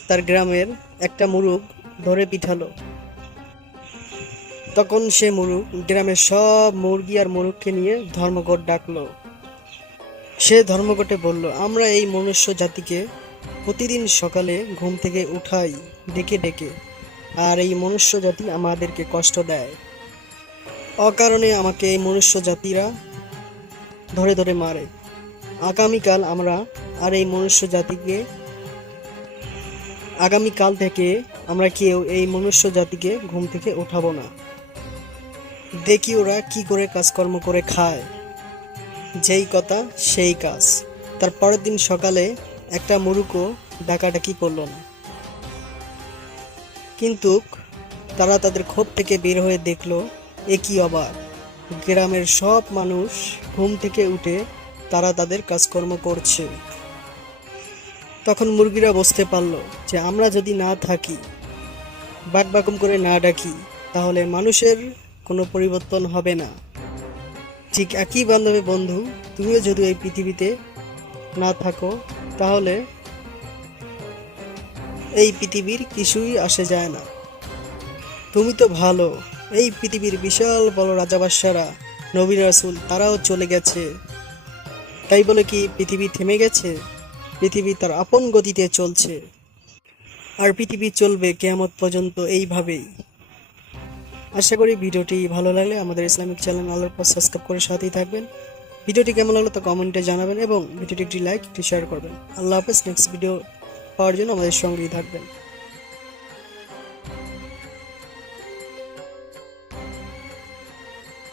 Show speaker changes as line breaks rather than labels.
তার গ্রামের একটা মুরুগ ধরে পিঠালো। তখন সে মুরুগ গ্রামের সব মুরগি আর মুরুগকে নিয়ে ধর্মঘট ডাকলো। সে ধর্মঘটে বলল, আমরা এই মনুষ্য জাতিকে প্রতিদিন সকালে ঘুম থেকে উঠাই ডেকে ডেকে, আর এই মনুষ্য জাতি আমাদেরকে কষ্ট দেয়। অকারণে আমাকে এই মনুষ্য জাতিরা ধরে ধরে মারে। আগামীকাল আমরা আর এই মনুষ্য জাতিকে আগামীকাল থেকে আমরা কেউ এই মনুষ্য জাতিকে ঘুম থেকে উঠাবো না। দেখি ওরা কি করে কাজকর্ম করে খায়। যেই কথা, সেই কাজ। তার পরের দিন সকালে একটা মুরুকও ডাকাডাকি করল না। কিন্তু তারা তাদের ক্ষোভ থেকে বের হয়ে দেখল, এ কি অবাক। গ্রামের সব মানুষ ঘুম থেকে উঠে তারা তাদের কাজকর্ম করছে। তখন মুরগিরা বুঝতে পারল যে আমরা যদি না থাকি বাকবাকুম করে না ডাকি, তাহলে মানুষের কোনো পরিবর্তন হবে না। ঠিক একই বান্ধবে বন্ধু, তুমিও যদি এই পৃথিবীতে না থাকো, তাহলে এই পৃথিবীর কিছুই আসে যায় না। তুমি তো ভালো, এই পৃথিবীর বিশাল বড় রাজাবাসারা নবী রাসুল, তারাও চলে গেছে। তাই বলে কি পৃথিবী থেমে গেছে? পৃথিবী তার আপন গতিতে চলছে। আর পৃথিবী চলবে কেয়ামত পর্যন্ত এইভাবেই। আশা করি ভিডিওটি ভালো লাগলে আমাদের ইসলামিক চ্যানেল আলোর পর সাবস্ক্রাইব করে সাথেই থাকবেন। ভিডিওটি কেমন লাগল তা কমেন্টে জানাবেন এবং ভিডিওটি একটি লাইক, একটি শেয়ার করবেন। আল্লাহ হাফেজ নেক্সট ভিডিও পাওয়ার জন্য আমাদের সঙ্গেই থাকবেন।